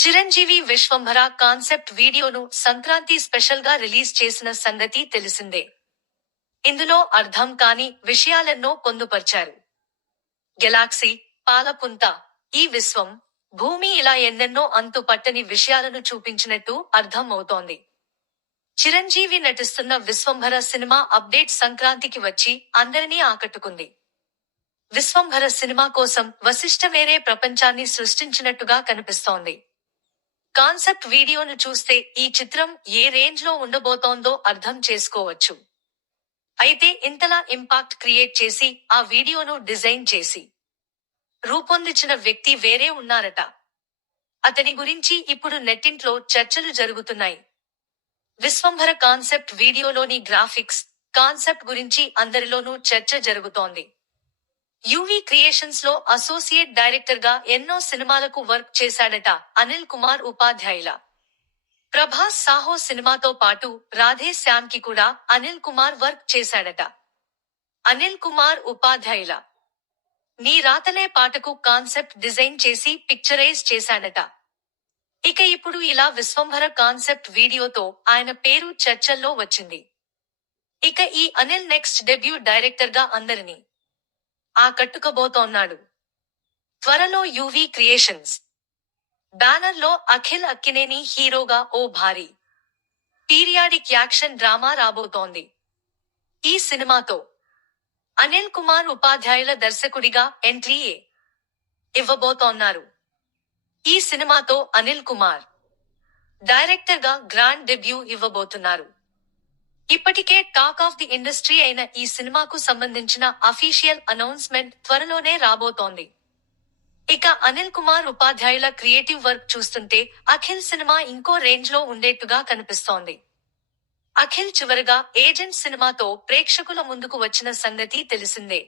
Chiranjeevi Vishwambhara concept వీడియోను Sankranti special గా release చేసిన సంగతి తెలిసిందే. ఇందులో అర్థం కాని విషయాలెన్నో పొందుపర్చారు. గెలాక్సీ, పాలపుంత, ఈ విశ్వం, భూమి ఇలా ఎన్నెన్నో అంతు పట్టని విషయాలను చూపించినట్టు అర్థం అవుతోంది. చిరంజీవి నటిస్తున్న విశ్వంభర సినిమా అప్డేట్ సంక్రాంతికి వచ్చి అందరినీ ఆకట్టుకుంది. విశ్వంభర సినిమా కోసం వశిష్ఠ వేరే ప్రపంచాన్ని సృష్టించినట్టుగా కనిపిస్తోంది. కాన్సెప్ట్ వీడియోను చూస్తే ఈ చిత్రం ఏ రేంజ్ లో ఉండబోతోందో అర్థం చేసుకోవచ్చు. అయితే ఇంతలా ఇంపాక్ట్ క్రియేట్ చేసి ఆ వీడియోను డిజైన్ చేసి రూపొందించిన వ్యక్తి వేరే ఉన్నారట. అతని గురించి ఇప్పుడు నెట్టింట్లో చర్చలు జరుగుతున్నాయి. విశ్వంభర కాన్సెప్ట్ వీడియోలోని గ్రాఫిక్స్, కాన్సెప్ట్ గురించి అందరిలోనూ చర్చ జరుగుతోంది. యువి క్రియేషన్స్ లో అసోసియేట్ డైరెక్టర్ గా ఎన్నో సినిమాలకు వర్క్ చేశాడట అనిల్ కుమార్ ఉపాధ్యాయుల. ప్రభాస్ సాహో సినిమాతో పాటు రాధే శ్యామ్ కి కూడా అనిల్ కుమార్ వర్క్ చేశాడట. అనిల్ కుమార్ ఉపాధ్యాయుల నీ రాతలే పాటకు కాన్సెప్ట్ డిజైన్ చేసి పిక్చరైజ్ చేశాడట. ఇక ఇప్పుడు ఇలా విశ్వంభర కాన్సెప్ట్ వీడియోతో ఆయన పేరు చర్చల్లో వచ్చింది. ఇక ఈ అనిల్ నెక్స్ట్ డెబ్యూ డైరెక్టర్ గా అందరినీ ఆకట్టుకబోతోన్నాడు. త్వరలో యువి క్రియేషన్స్ బ్యానర్ లో అఖిల్ అక్కినేని హీరోగా ఓ భారీ పీరియాడిక్ యాక్షన్ డ్రామా రాబోతోంది. ఈ సినిమాతో అనిల్ కుమార్ ఉపాధ్యాయుల దర్శకుడిగా ఎంట్రీ ఇవ్వబోతోన్నారు. ఈ సినిమాతో అనిల్ కుమార్ డైరెక్టర్ గా గ్రాండ్ డెబ్యూ ఇవ్వబోతున్నారు. ఇప్పటికే టాక్ ఆఫ్ ది ఇండస్ట్రీ అయిన ఈ సినిమాకు సంబంధించిన అఫీషియల్ అనౌన్స్మెంట్ త్వరలోనే రాబోతోంది. ఇక అనిల్ కుమార్ ఉపాధ్యాయుల క్రియేటివ్ వర్క్ చూస్తుంటే అఖిల్ సినిమా ఇంకో రేంజ్ లో ఉండేట్టుగా కనిపిస్తోంది. అఖిల్ చివరగా ఏజెంట్ సినిమాతో ప్రేక్షకుల ముందుకు వచ్చిన సంగతి తెలిసిందే.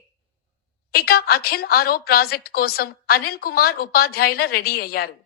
ఇక అఖిల్ ఆరో ప్రాజెక్ట్ కోసం అనిల్ కుమార్ ఉపాధ్యాయుల రెడీ అయ్యారు.